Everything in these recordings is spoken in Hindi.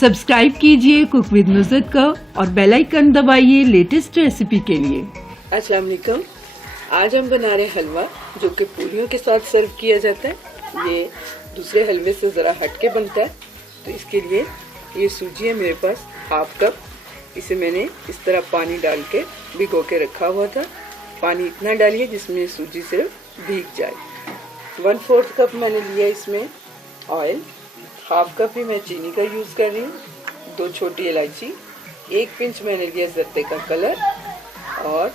सब्सक्राइब कीजिए कुक विद नुसरत को और बेल आइकन दबाइए लेटेस्ट रेसिपी के लिए। अस्सलाम वालेकुम। आज हम बना रहे हैं हलवा जो कि पूरियों के साथ सर्व किया जाता है। ये दूसरे हलवे से ज़रा हटके बनता है। तो इसके लिए ये सूजी है मेरे पास हाफ कप। इसे मैंने इस तरह पानी डाल के भिगो के रखा हुआ था। पानी इतना डालिए जिसमें सूजी सिर्फ भीग जाए। 1/4 कप मैंने लिया इसमें ऑयल। हाफ कप ही मैं चीनी का यूज़ कर रही हूँ। 2 छोटी इलायची, 1 पिंच मैंने लिया जर्दे का कलर और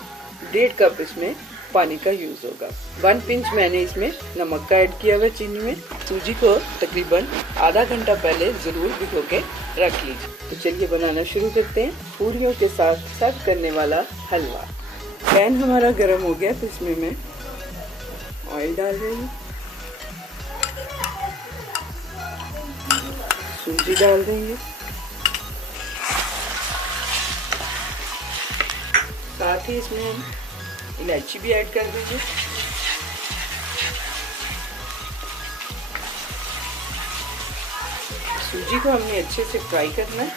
1.5 कप इसमें पानी का यूज़ होगा। 1 पिंच मैंने इसमें नमक का ऐड किया हुआ चीनी में। सूजी को तकरीबन आधा घंटा पहले ज़रूर भिगो के रख लीजिए। तो चलिए बनाना शुरू करते हैं पूरियों के साथ सर्व करने वाला हलवा। पैन हमारा गर्म हो गया तो इसमें मैं ऑयल डाल रही हूँ, सूजी डाल देंगे, साथ ही इसमें हम इलायची भी ऐड कर देंगे। सूजी को हमने अच्छे से फ्राई करना है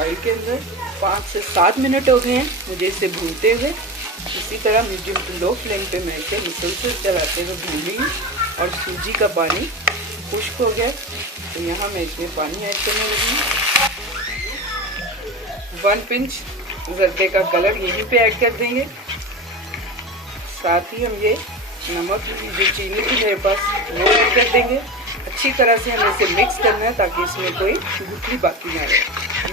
ऑयल के अंदर। 5 से 7 मिनट हो गए हैं मुझे इसे भूनते हुए। इसी तरह मीडियम टू लो फ्लेम पे मैं इसे मुसलसल चलाते हुए भून रही हूँ। और सूजी का पानी खुश्क हो गया तो यहाँ मैं इसमें पानी ऐड करने लगी हूँ। 1 पिंच जर्दे का कलर यहीं पे ऐड कर देंगे। साथ ही हम ये नमक जो चीनी थी मेरे पास वो ऐड कर देंगे। अच्छी तरह से हमें इसे मिक्स करना है ताकि इसमें कोई गुठली बाकी ना रहे।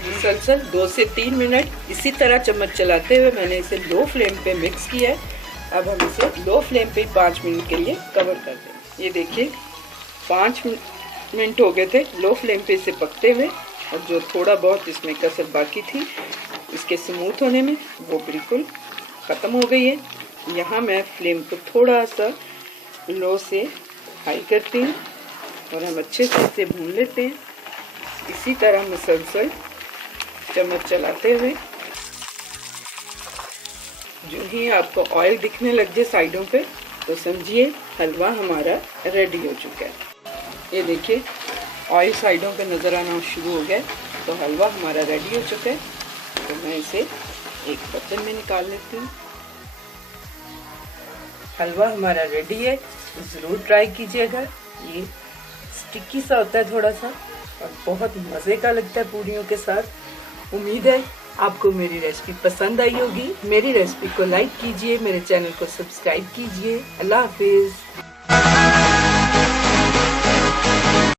मुसलसल 2 से 3 मिनट इसी तरह चम्मच चलाते हुए मैंने इसे लो फ्लेम पे मिक्स किया है। अब हम इसे लो फ्लेम पे 5 मिनट के लिए कवर कर देंगे। ये देखिए 5 मिनट हो गए थे लो फ्लेम पे इसे पकते हुए। और जो थोड़ा बहुत इसमें कसर बाकी थी इसके स्मूथ होने में वो बिल्कुल ख़त्म हो गई है। यहाँ मैं फ्लेम को थोड़ा सा लो से हाई करती हूँ और हम अच्छे से इसे भून लेते हैं इसी तरह मुसलसल चम्मच चलाते हुए। जो ही आपको ऑयल दिखने लग जाए साइडों पे तो समझिए हलवा हमारा रेडी हो चुका है। ये देखिए ऑयल साइडों पे नज़र आना शुरू हो गया तो हलवा हमारा रेडी हो चुका है। तो मैं इसे एक बर्तन में निकाल लेती हूँ। हलवा हमारा रेडी है, ज़रूर ट्राई कीजिएगा। ये स्टिकी सा होता है थोड़ा सा और बहुत मज़े का लगता है पूरियों के साथ। उम्मीद है आपको मेरी रेसिपी पसंद आई होगी। मेरी रेसिपी को लाइक कीजिए, मेरे चैनल को सब्सक्राइब कीजिए। अल्लाह हाफिज़।